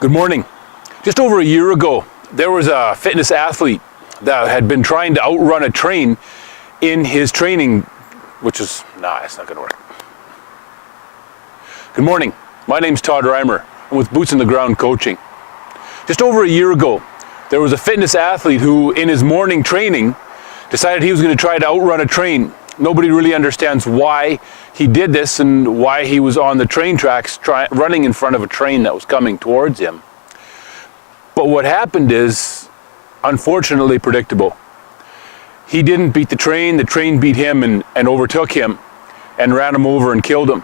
Good morning. Just over a year ago, there was a fitness athlete that had been trying to outrun a train in his training, which is, it's not gonna work. Good morning. My name's Todd Reimer. I'm with Boots on the Ground Coaching. Just over a year ago, there was a fitness athlete who, in his morning training, decided he was gonna try to outrun a train. Nobody really understands why he did this and why he was on the train tracks running in front of a train that was coming towards him. But what happened is, unfortunately, predictable. He didn't beat the train beat him and overtook him and ran him over and killed him.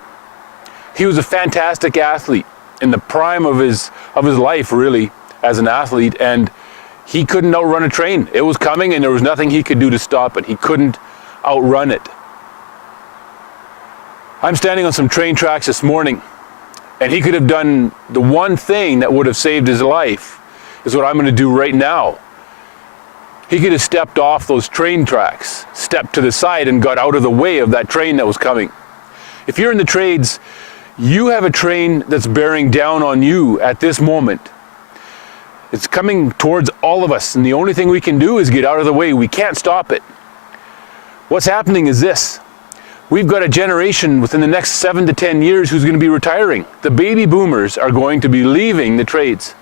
He was a fantastic athlete in the prime of his life, really, as an athlete, and he couldn't outrun a train. It was coming and there was nothing he could do to stop it. He couldn't outrun it. I'm standing on some train tracks this morning, and he could have done the one thing that would have saved his life, is what I'm going to do right now. He could have stepped off those train tracks, stepped to the side and got out of the way of that train that was coming. If you're in the trades, you have a train that's bearing down on you at this moment. It's coming towards all of us, and the only thing we can do is get out of the way. We can't stop it. What's happening is this. We've got a generation within the next 7 to 10 years who's going to be retiring. The baby boomers are going to be leaving the trades.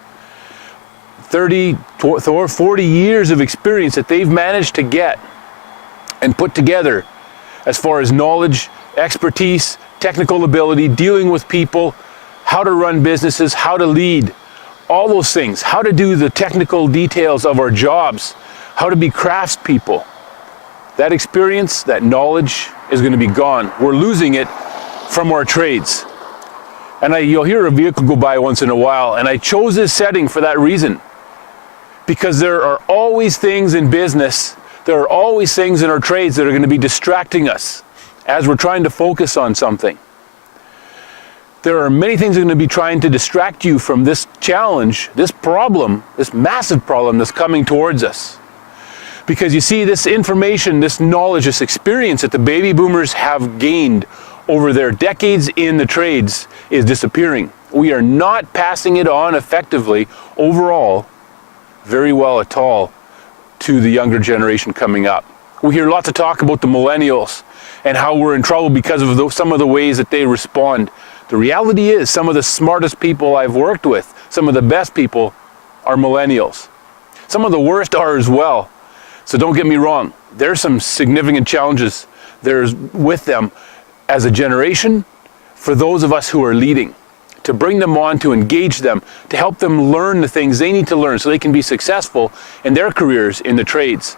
30 or 40 years of experience that they've managed to get and put together as far as knowledge, expertise, technical ability, dealing with people, how to run businesses, how to lead, all those things, how to do the technical details of our jobs, how to be craftspeople. That experience, that knowledge is going to be gone. We're losing it from our trades. And you'll hear a vehicle go by once in a while, and I chose this setting for that reason. Because there are always things in business, there are always things in our trades that are going to be distracting us as we're trying to focus on something. There are many things that are going to be trying to distract you from this challenge, this problem, this massive problem that's coming towards us. Because you see, this information, this knowledge, this experience that the baby boomers have gained over their decades in the trades is disappearing. We are not passing it on effectively overall, very well at all, to the younger generation coming up. We hear lots of talk about the millennials and how we're in trouble because of some of the ways that they respond. The reality is, some of the smartest people I've worked with, some of the best people, are millennials. Some of the worst are as well. So don't get me wrong, there's some significant challenges there's with them as a generation for those of us who are leading, to bring them on, to engage them, to help them learn the things they need to learn so they can be successful in their careers in the trades.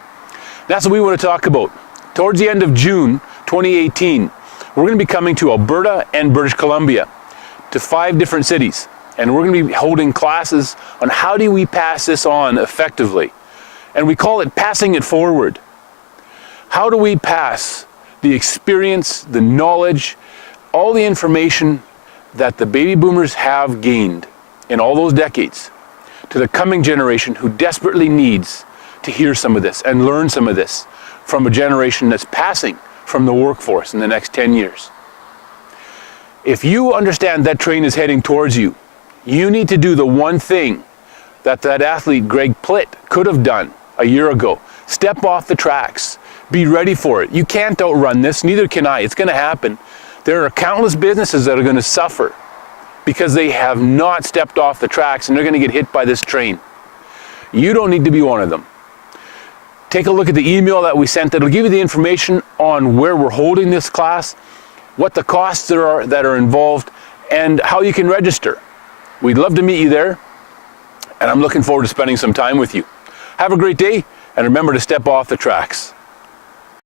That's what we want to talk about. Towards the end of June 2018, we're going to be coming to Alberta and British Columbia, to 5 different cities, and we're going to be holding classes on how do we pass this on effectively. And we call it passing it forward. How do we pass the experience, the knowledge, all the information that the baby boomers have gained in all those decades to the coming generation who desperately needs to hear some of this and learn some of this from a generation that's passing from the workforce in the next 10 years. If you understand that train is heading towards you, you need to do the one thing that athlete Greg Plitt could have done a year ago. Step off the tracks. Be ready for it. You can't outrun this, neither can I. It's going to happen. There are countless businesses that are going to suffer because they have not stepped off the tracks and they're going to get hit by this train. You don't need to be one of them. Take a look at the email that we sent. That'll give you the information on where we're holding this class, what the costs there are that are involved, and how you can register. We'd love to meet you there, and I'm looking forward to spending some time with you. Have a great day, and remember to step off the tracks.